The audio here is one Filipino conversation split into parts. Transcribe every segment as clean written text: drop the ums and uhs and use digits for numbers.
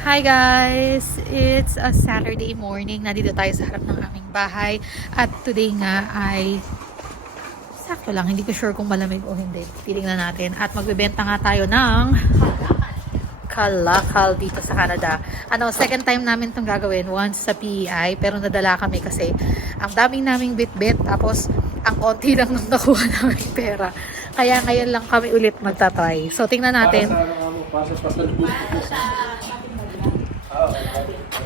Hi guys! It's a Saturday morning. Nandito tayo sa harap ng aming bahay. At today nga ay sakto lang. Hindi ko sure kung malamig o hindi. Titingnan natin. At magbebenta nga tayo ng kalakal dito sa Canada. Second time namin itong gagawin. Once sa PEI. Pero nadala kami kasi ang daming naming bit-bit. Tapos ang konti lang nang nakuha namin pera. Kaya ngayon lang kami ulit magta-try. So tingnan natin.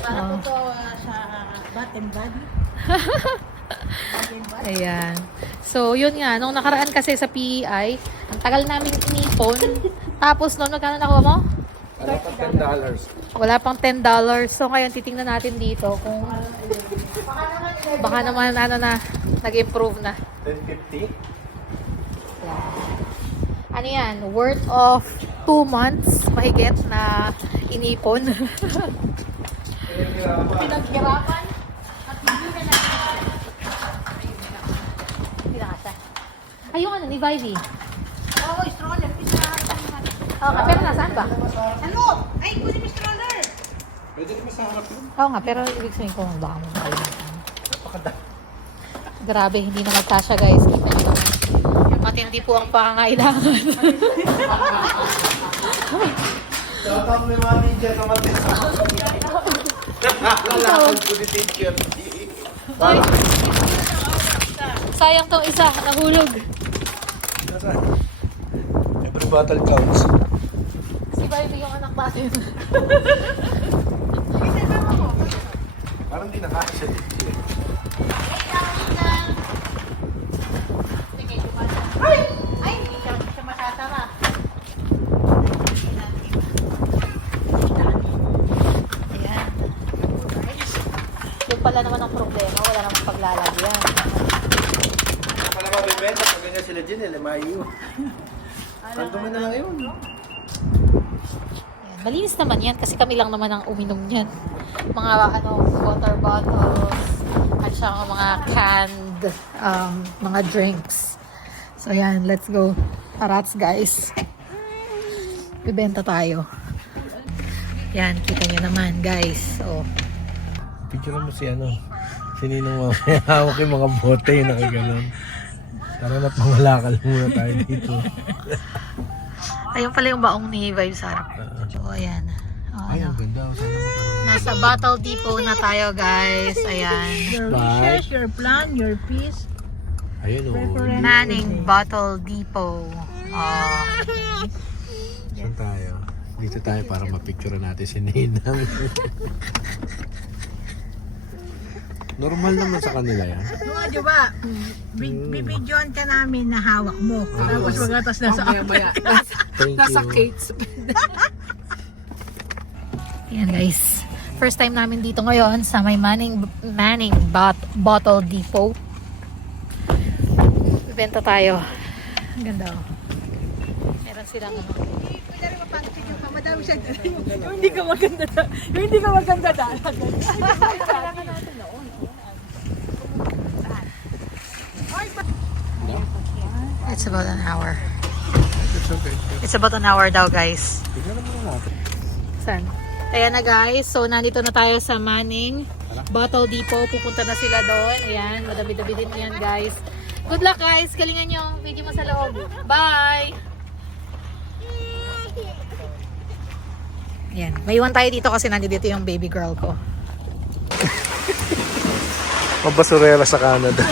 Para po sa bat and body. Ayan. So, yun nga. Nung nakaraan kasi sa PEI, ang tagal namin inipon. Tapos, noon, magkano nakuha mo? Wala pang $10. Wala pang $10. So, ngayon, titingnan natin dito kung baka naman, nag-improve na. $10.50? Ano yan? Worth of 2 months mahigit na inipon. Pinaghirapan at hindi na natin. Hindi na kasi. Ay, yung ni Vivey. Oo, stroller. Oo, pero nasaan ba? Ano? Ay, kunin mo stroller. Pwede naman sa harap yun. Oo nga, pero ibig sabihin ko, baka mo makalimutan. Napakadami. Grabe, hindi na magkasya guys. Tignan nyo naman. Matindi po ang pangangailangan. Dapat may mami dyan na matin. Lalakad ko ni teacher. Sayang tong isa, nahulog. Every battle counts. Si Barbie yung anak natin. Parang di nakasya teacher. Ay! Ay, hindi siya masasara. Ayan. Yung pala naman ang problema, wala namang paglalagyan. Pala mabibenta pag ganyan sila dyan, LMIU. Kanto mo na lang yun. Ayan. Malinis naman yan kasi kami lang naman ang uminom niyan. Mga water bottles at saka mga canned mga drinks. So ayan, let's go. Tarats guys. Bibenta tayo. Yan, kita nyo naman guys. So, Picture mo si si Ninong mamaya. Hawak yung mga bote yung nakaganon. Tara na't mangalakal muna tayo dito. ayun pala yung baong ni Vibe sa harap. So ayan. Ay, ang ganda. Sana magkaroon. Nasa Bottle Depot na tayo guys. Ayan. Your Bye. wishes, your plan, your peace. Ayun o. Manning Bottle Depot. Saan tayo? Dito tayo para mapicture natin si Ninang. Normal naman sa kanila yan. Mga di ba? Bibidyoan ka namin na hawak mo. Tapos magatas na sa Thank you. Kates. Ayan guys. First time namin dito ngayon sa may Manning Bottle Depot. Bibenta tayo. Ang ganda oh. Meron silang Madami siya. Yung hindi ka maganda na. Yung hindi ka maganda na. Kailangan natin noon. It's about an hour. It's okay. It's about an hour daw guys. Tignan naman natin. Saan? Ayan na guys. So nandito na tayo sa Manning Bottle Depot. Pupunta na sila doon. Ayan. Madami-dami din yan guys. Good luck guys. Galingan nyo. Video mo sa loob. Bye! Ayan. May iwan tayo dito kasi nandito yung baby girl ko. Mabasurera sa Canada.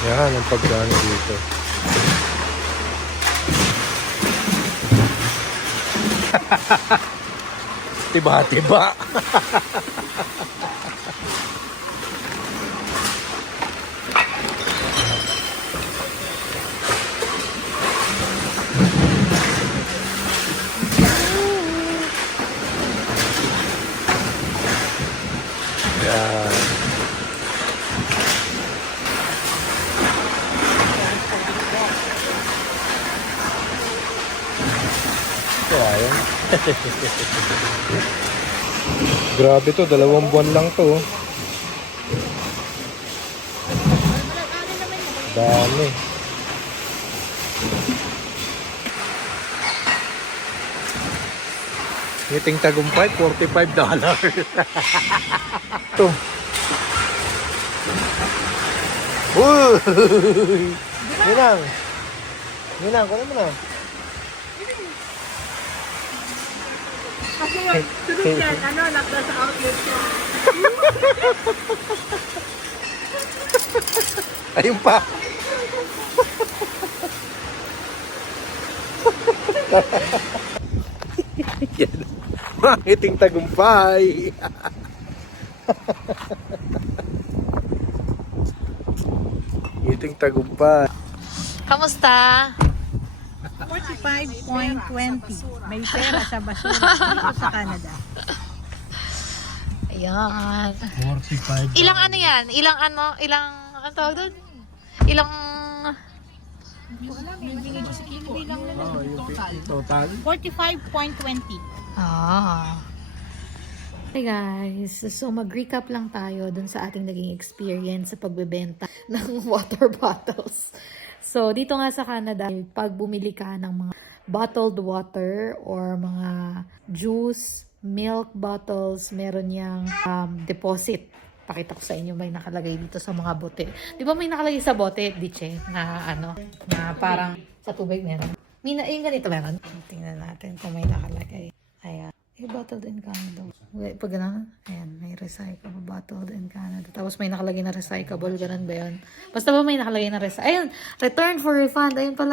Yan ang pagdaan dito. Tiba-tiba. Yan. Kaya yan. Grabe to, 2 buwan lang to. Oh. Dami. Ngiting tagumpay, $45. Ito. Uy! Minang! Minang, kunin mo na. Kasi yun, sunod yan, nakda sa outlet ko. Ayun pa. Yan. Mangiting tagumpay. Ngiting tagumpay. Kamusta? 45.20. May pera sa basura dito sa Canada. Ayan. 45. Ilang ano yan? Ano tawag doon? Ilang, Oh, yung total. 45.20. Hey guys, so mag-recap lang tayo dun sa ating naging experience sa pagbebenta ng water bottles. So, dito nga sa Canada, pag bumili ka ng mga bottled water or mga juice, milk bottles, meron niyang deposit. Pakita ko sa inyo, may nakalagay dito sa mga bote. Di ba may nakalagay sa bote, Diche, na na parang sa tubig meron. Yung ganito meron. Tingnan natin kung may nakalagay. Ayan. Bottled in Canada. Pag gano'n, ayan, may recyclable, bottled in Canada. Tapos may nakalagay na recyclable, ganun ba yun? Basta ba may nakalagay na recyclable? Ayun, return for refund. Ayun pala.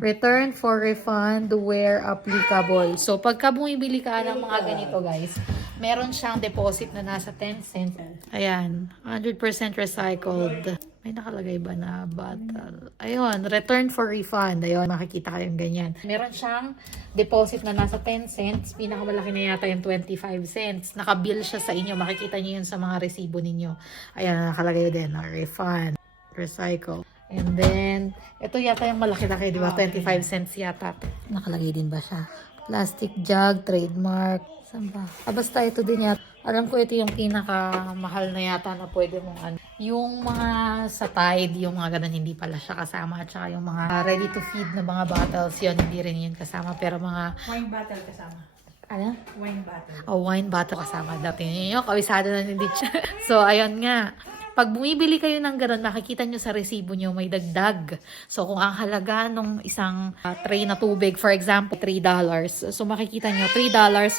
Return for refund where applicable. So, pagka bumibili ka ng mga ganito, guys, meron siyang deposit na nasa 10 cents. Ayan, 100% recycled. May nakalagay ba na bottle? Ayun, return for refund. Ayun, makikita kayong ganyan. Meron siyang deposit na nasa 10 cents. Pinakamalaki na yata yung 25 cents. Nakabill siya sa inyo. Makikita niyo yun sa mga resibo ninyo. Ayan, nakalagay din na refund, recycle. And then, ito yata yung malaki-laki, di ba? 25 cents yata. Nakalagay din ba siya? Plastic jug, trademark. Saan ba? Basta ito din yata. Alam ko ito yung pinakamahal na yata na pwede mong ano. Yung mga sa Tide, yung mga ganun, hindi pala siya kasama. At saka yung mga ready to feed na mga bottles, yun, hindi rin yun kasama. Pero mga... Wine bottle kasama. Ano? Wine bottle. Wine bottle kasama. Dati nyo, kawisado na hindi siya. So, ayun nga. Pag bumibili kayo ng gano'n, makikita nyo sa resibo nyo may dagdag. So, kung ang halaga ng isang tray na tubig, for example, $3. So, makikita nyo, $3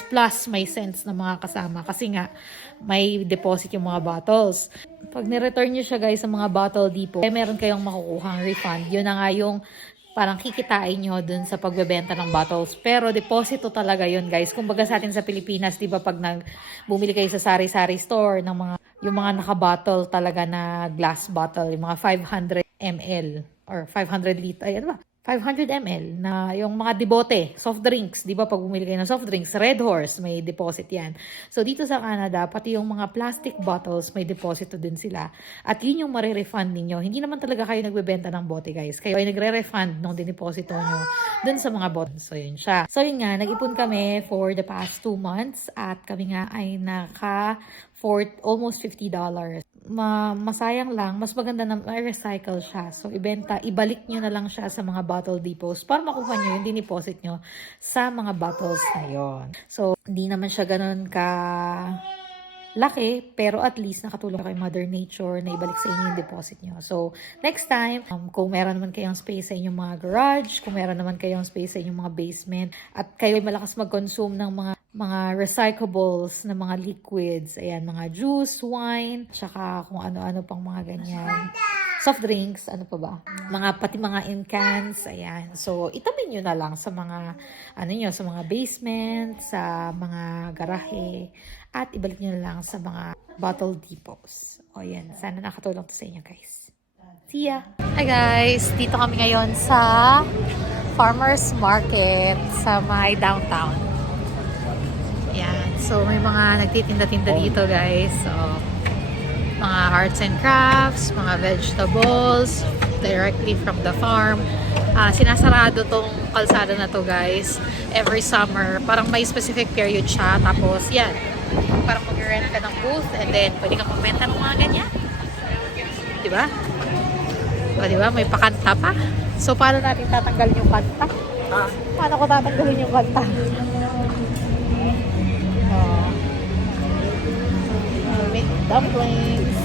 plus may cents na mga kasama. Kasi nga, may deposit yung mga bottles. Pag nireturn nyo siya, guys, sa mga bottle depot, meron kayong makukuhang refund. Yun na nga yung parang kikitain nyo dun sa pagbebenta ng bottles. Pero deposito talaga yun, guys. Kumbaga sa atin sa Pilipinas, di ba, pag bumili kayo sa sari-sari store ng yung mga naka-bottle talaga na glass bottle, yung mga 500 ml or 500 liter, ay ano ba? 500 ml na yung mga debote, soft drinks, di ba pag bumili kayo ng soft drinks, Red Horse, may deposit yan. So dito sa Canada, pati yung mga plastic bottles, may deposito din sila. At yun yung marirefund ninyo. Hindi naman talaga kayo nagbebenta ng bote, guys. Kayo ay nagre-refund nung dineposito nyo dun sa mga bottles. So yun siya. So yun nga, nag-ipon kami for the past 2 months at kami nga ay for almost $50. Masayang lang, mas maganda na recycle siya. So, ibalik nyo na lang siya sa mga bottle depots para makuha nyo yung diniposit nyo sa mga bottles na yon. So, hindi naman siya ganun laki, pero at least nakatulong kay Mother Nature na ibalik sa inyo yung deposit nyo. So, next time, kung meron naman kayong space sa inyong mga garage, kung meron naman kayong space sa inyong mga basement, at kayo ay malakas mag-consume ng mga recyclables na mga liquids, ayan, mga juice, wine, tsaka kung ano-ano pang mga ganyan. Soft drinks, ano pa ba? Pati mga in cans, ayan. So, itabi nyo na lang sa mga, sa mga basement, sa mga garahe, at ibalik nyo na lang sa mga bottle depots. O yan, sana nakatulong to sa inyo, guys. See ya! Hi guys! Dito kami ngayon sa Farmers Market sa my downtown. Yan. So, may mga nagtitinda-tinda dito, guys. So, mga arts and crafts, mga vegetables, directly from the farm. Sinasarado tong kalsada na to, guys, every summer. Parang may specific period siya. Tapos, yan. Parang mag makarent ka ng booth and then pwede kang kumenta ng mga ganyan. Diba? O diba? May pakanta pa. So, paano natin tatanggalin yung kanta? Paano ko tatanggalin yung kanta? Make dumplings.